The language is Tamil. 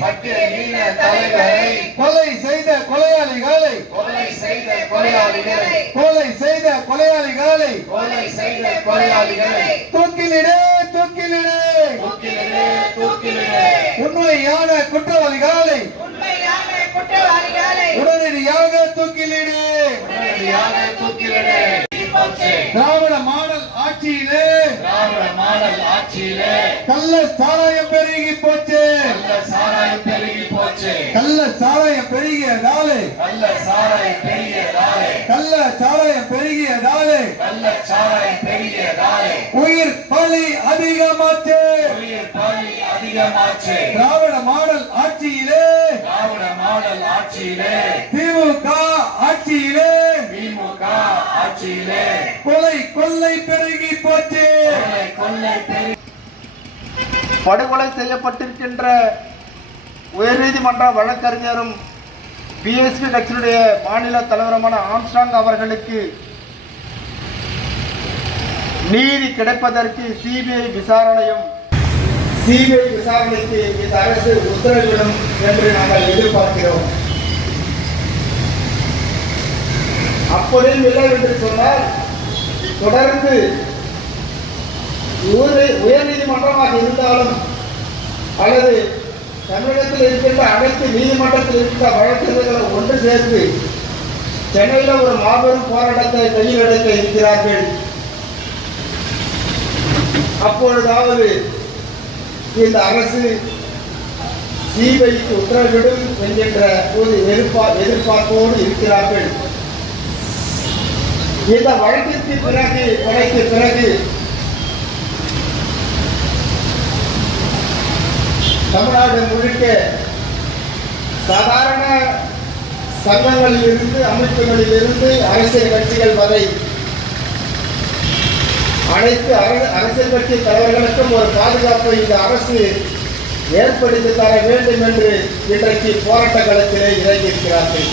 தலைவரை கொலை செய்த கொலையாளிகளை கொலை செய்த கொலையாளிகளை கொலை செய்த கொலையாளிகளை கொலை செய்த கொலையாளிகளை தூக்கிலிடு தூக்கிலிடு. தூக்கிலிடு தூக்கிலிடு. உண்மையான குற்றவாளிகளை உண்மையான குற்றவாளிகளை உடனடியாக தூக்கிலிடு. உடனடியாக தூக்கிலிடு. திராவிட மாடல் ஆட்சியிலே திராவிட மாடல் ஆட்சியிலே கள்ள சாராயம் பெருகி போச்சு. நல்ல சாராயம் பெருகி போச்சு. கள்ள சாராயம் பெருகியதாலே நல்ல சாராயம் பெருகியதாலே கள்ள சாராயம் பெருகியதாலே நல்ல சாராயம் பெருகியதாலே உயிர் பலி அதிகமாச்சு. உயிர் பலி அதிகமாச்சு. திராவிட மாடல் ஆட்சியிலே. திராவிட மாடல் ஆட்சியிலே. திமுக ஆட்சியிலே. திமுக ஆட்சியிலே. கொலை கொள்ளை பெருகி போச்சு. கொள்ளை கொள்ளை பெருகி படுகொலை செய்யப்பட்டிருக்கின்ற உயர்நீதிமன்ற வழக்கறிஞரும் பிஎஸ்பி கட்சியினுடைய மாநில தலைவருமான ஆம்ஸ்டாங் அவர்களுக்கு நீதி கிடைப்பதற்கு சிபிஐ விசாரணையும் சிபிஐ விசாரணைக்கு இந்த அரசு உத்தரவிடும் என்று நாங்கள் எதிர்பார்க்கிறோம். அப்படியும் இல்லை என்று சொன்னால் தொடர்ந்து உயர் நீதிமன்ற இருந்தாலும் அல்லது தமிழகத்தில் இருக்கின்ற அனைத்து நீதிமன்றத்தில் இருக்கின்ற வழக்கறிஞர்களை ஒன்று சேர்த்து சென்னையில் ஒரு மாபெரும் போராட்டத்தை கையில் எடுக்க இருக்கிறார்கள். அப்பொழுதாவது இந்த அரசு சிபிஐக்கு உத்தரவிடும் என்கின்ற ஒரு எதிர்பார் எதிர்பார்ப்போடு இருக்கிறார்கள். இந்த வழக்கிற்கு பிறகு கொலைக்கு பிறகு தமிழ்நாடு முழுக்க சாதாரண சங்கங்களிலிருந்து அமைப்புகளிலிருந்து அரசியல் கட்சிகள் வரை அனைத்து அரசியல் கட்சி தலைவர்களுக்கும் ஒரு பாதுகாப்பை இந்த அரசு ஏற்படுத்தி தர வேண்டும் என்று இன்றைக்கு போராட்ட களத்திலே இறங்கியிருக்கிறார்கள்.